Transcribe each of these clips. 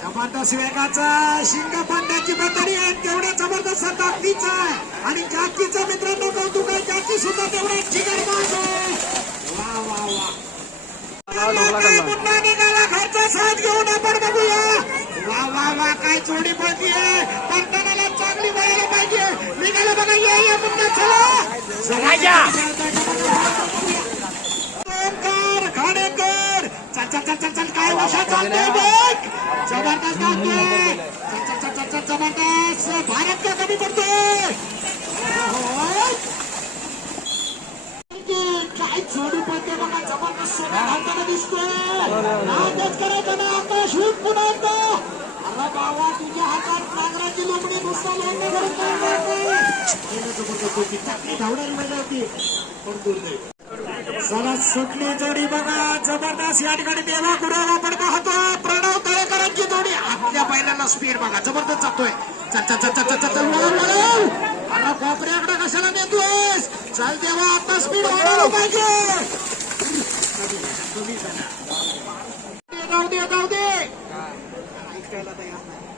जबरदस्त वेगाचा शिंग पांड्याची बंदरी आहे तेवढ्या जबरदस्त ताकदीचा आहे. आणि जातीचा मित्रांनो कौतुक आहे जाती सुद्धा तेवढा जिगर मारतो वा वा वा. मुन्ना निघाला घरचा साथ घेऊन आपण बघूया. वा वा वा काय जोडी पडतीये पंतनाला चांगली वळायला पाहिजे. निघाला बघा या चला. खाडेकर चल चल चल चल चल काय वशा चालतोय बघ जबरदस्त धावतोय चल चल चल चल चल जबरदस्त. भारत का कमी पडतोय? ओहो. काय जोडी पडते बघा जबरदस्त घालताना दिसतोय. करायचं ना आता शूट पुन्हा एकदा. अरे बाबा तुझ्या हातात नागराची लोमडी नुसता काय धावणारी होती पण दुर्दैव चला सुटली जोडी बघा. जबरदस्त या ठिकाणी देवा गुरुवार आपण पाहतो प्रणव तळेकरांची जोडी. आपल्या बैलाला स्पीड बघा. जबरदस्त जातोय चल चल चल चल चल चल वळव, अरे कोपऱ्याकडे कशाला नेतोयस? चल देवा आता स्पीड वाढवलं पाहिजे. जाऊ दे जाऊ दे. ऐकायला तयार नाही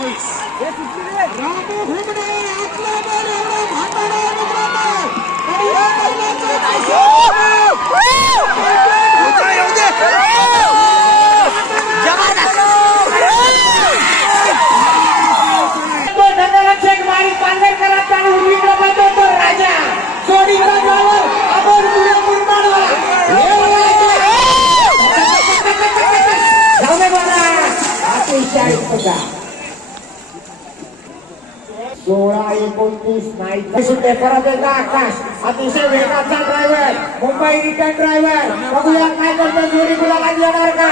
रामू घुमणे आपला बल एवढा भांडण मित्रांनो आणि या बैलाचं तो धनराक्षक मारी पांढरकरांचा आणि उजवीकडे बंद तो राजा जोडीचा ड्रायव्हर आपण पुढे मुंबईला जाऊ दे बघा अतिशय बघा सोळा एकोणतीस नाही. सुट्टे परत एकदा आकाश अतिशय वेगाचा ड्रायव्हर मुंबई रिटर्न ड्रायव्हर बघूया काय करतो जोडी गुलाला येणार का?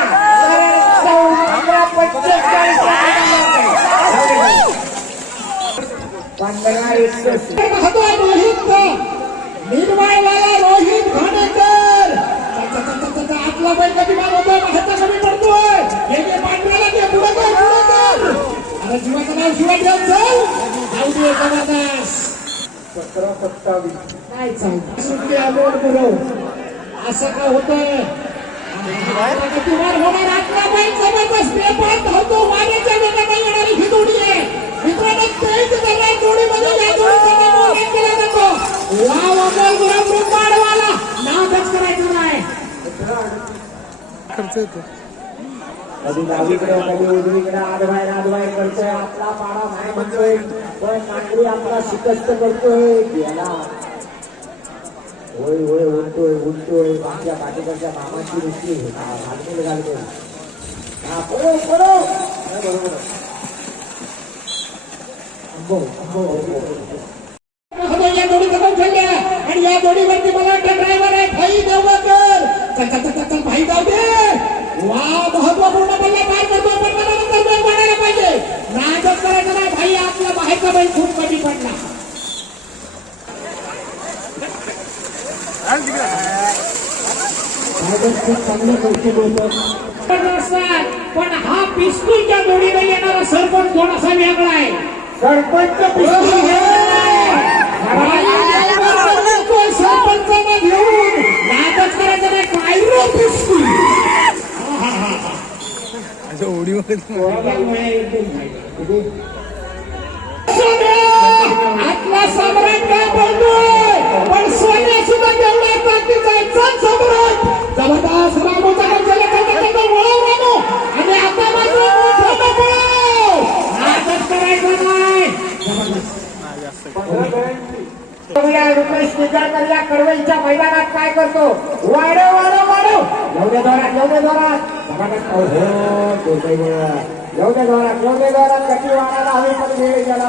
पंधरा एकसष्ट रोहित निर्माणवाला रोहित घाणेकर आपला बैल कधी मार होतोय माहिती कमी पडतोय हे पांढऱ्याला ते पुढे कर पुढे कर. अरे जीवाचं नाव शिवाजी ठेव चल जाऊ दे जबरदस्त सतरा सत्तावीस. काय चालतं सुटली अमोल गुरव असं का होणार आपला जबरदस्त बेपान धावतो. वाऱ्याच्या वेगाने येणारी ही जोडी आहे. मित्रांनो तेज दरम्यान जोडीमध्ये या जोडीचा नाव उल्लेख केला जातो. वाव अमोल गुरव रुंबाडवाला नादच करायचं नाही. कधी डावीकडे कधी उजवीकडे आडवाय आडवाय करतोय आपला पाडा नाही म्हणतोय पण मांडवी आपला शिकस्त करतोय गेला होय होय उलटोय उलटोय आमच्या पाठीकडच्या मामाची नुसती घालतोय घालतोय हा पळो पळो बरोबर अंबो, अंबो, या जोडीचं नाव ठेवल्या आणि या जोडीवरती मला वाटतं ड्रायव्हर आहे भाई देवकर. चल चल चल चल भाई जाऊ दे. वा महत्त्वपूर्ण पल्ला पार करतो पण मला नंतर बैल वाढायला पाहिजे नाजच करायचं नाही भाई बैल खूप कमी पडला. पण हा पिस्तूलच्या जोडीला येणारा सरपंच थोडासा वेगळा आहे? सरपंच सरपंचांना घेऊन नाटक करायचं नाही कायरो पिस्तूल आपला सम्राट काय बोलतोय? पण सोन्या सुद्धा तेवढा सम्राट. जबरदस्त रामोचा रामो. रुपेश निजाळकर मैदानात काय करतो? वाढव वाढव वाढव एवढ्या जोरात एवढ्या जोरात. एवढ्या हो, जोरात एवढ्या जोरात. कटी वाढायला हवी पण वेळ गेला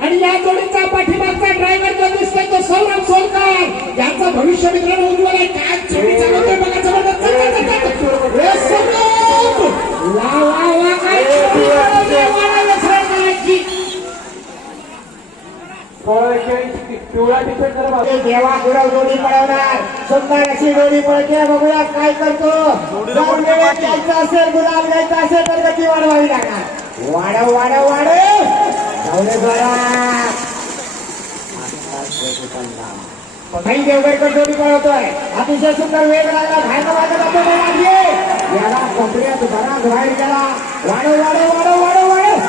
आणि या जोडीचा पाठीमागचा ड्रायव्हर जो दिसतोय भविष्य मित्रांनो उज्ज्वल आहे. काय जोडी चालवतोय बघा जबरदस्त. वा वा वा काय. ते देवा गुरव जोडी पळवणार. सुंदर अशी जोडी पळते. बघूया काय करतो. घ्यायचं असेल गुलाल घ्यायचा असेल तर गती वाढवावी लागणार. वाढव वाढव वाढव. जाऊ दे जोरात. काही देवगडकर जोडी पळवतोय. अतिशय सुंदर वेग लागला. बाहेर वाजत आपण लागली याला कोपऱ्यात बराच बाहेर गेला वाढव वाढव वाढव वाढव वाढव.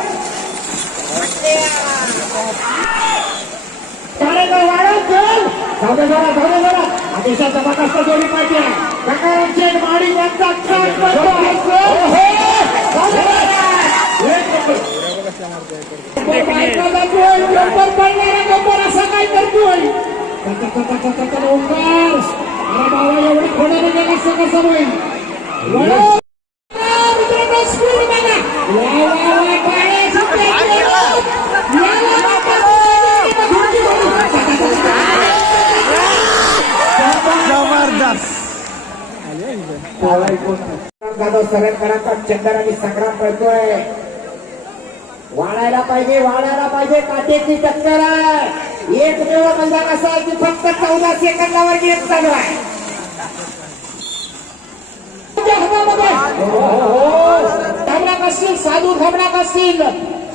कार्यक्रम चल जरा जरा अतिशय जबरदस्त जोडी पाहिजे. माडी यांचा पडणारा गब्बर असा काय करतोय जाधव सगळ्यांकरांचा चंदर आणि संग्राम करतोय वाढायला पाहिजे वाढायला पाहिजे काटेची टक्कर आहे एकमेव मैदान असं आहे की फक्त चौदा सेकंदावर गेम चालू आहे. थांबणार असतील साधू थांबणार असतील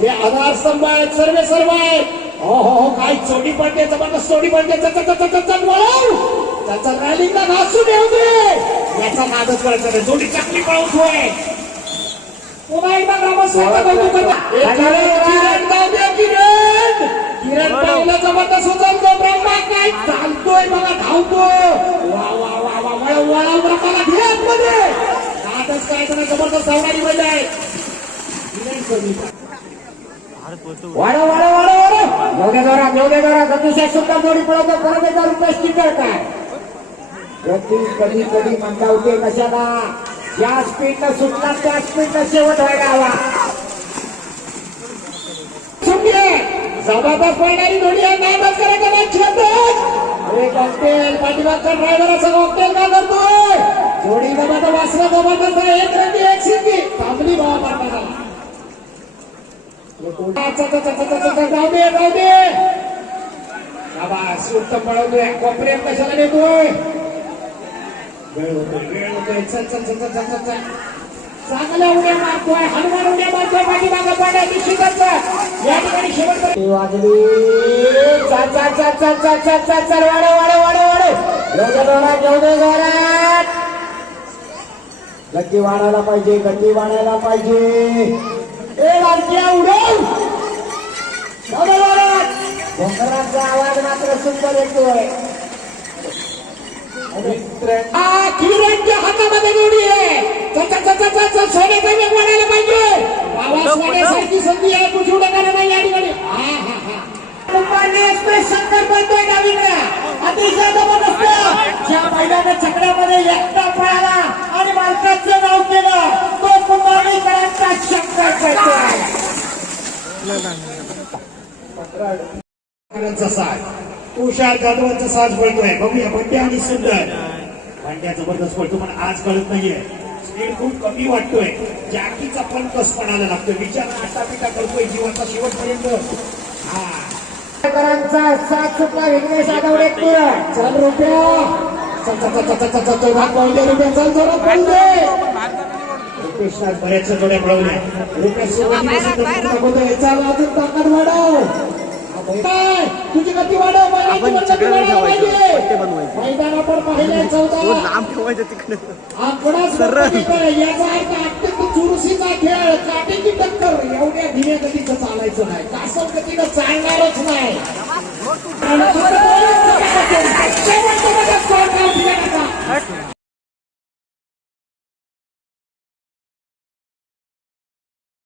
जे आधार स्तंभ आहेत सर्व सर्व आहे हो हो हो काय चोडी पडते जबरदस्त चोडी पडते. चल, वळव. त्याचा रॅलिंगला घासून येऊ दे याचा नादच करायचा नाही जोडी चांगली पळवतोय. पुन्हा एकदा ग्रामस्थांचा वर्ष सहकारी महिला आहे. वाढा वाढा वाढा वाढा नवद्या जरा नवद्या जरा गतीशा सुद्धा जोडी पडत परत एकदा रुपये स्टिकर काय? गती कधी कधी म्हणता होते कशाला? या स्पीडनं सुटला त्या स्पीडनं शेवट व्हायला हवा सुटले. जबाबदार पळणारी जोडी आहे. नाही बस करायचं नाही अरे कॉकटेल पाठीमागचा ड्रायव्हर असं कॉकटेल का करतोय? जोडी जबरदस्त वासरा जबरदस्त आहे. एक रंगी एक सिंगी थांबली बाबा अच्छा, अच्छा, जाऊ दे जाऊ दे. बाबा उत्तम पळवतोय कोपऱ्यात कशाला नेतोय वेळ होतोय वेळ होतोय. चल चल चल चल चल चल. चांगल्या उड्या मारतोय हनुमान उड्या मारतोय पाठीमागं पाड्या निश्चितच या ठिकाणी शेवट ती वाजली. चाल चाल चाल चाल चाल चाल चाल चाल वाढव वाढव वाढव वाढव. गती वाढायला पाहिजे गती वाढायला पाहिजे. ए उडव भोकरांचा आवाज मात्र सुंदर येतोय. हातामध्ये जोडी आहे. सोन्याचा वेग वाढायला पाहिजे. बाबा सोन्यासारखी संधी आहे कुठे उड्या करा नाही या ठिकाणी अतिशय जबरदस्त ज्या महिलाने छकड्यामध्ये एकटा पळाला आणि मालकाचं नाव केलं तो कुंभारीकरांचा शंकर साज. तुषार जाधवांचा साज पळतोय बघूया बंड्या आणि सुंदर. बंड्या जबरदस्त पळतो पण आज कळत नाहीये. स्पीड खूप कमी वाटतोय. जॅकीचा पण कस कसपणाला लागतोय. विचार आटापिटा करतोय जीवनाचा शेवटपर्यंत. करांचा सात सुटला. विघ्नेश आठवडे चल रुपया. पाहिजे रुपया. चल जोरात पाहिजे कृष्णात बऱ्याच जोड्या मिळवल्या. रुपया सुरुवातीपासून चालू अजून ताकद वाढव. तुझी गती वाढव. मैदानावर पाहिजे चौदा. आकडाच याचा अर्थ चुरशीचा खेळ काटेची टक्कर एवढ्या धीम्या गतीचं चालायचं नाही. कासव गतीनं चालणारच नाही. आणि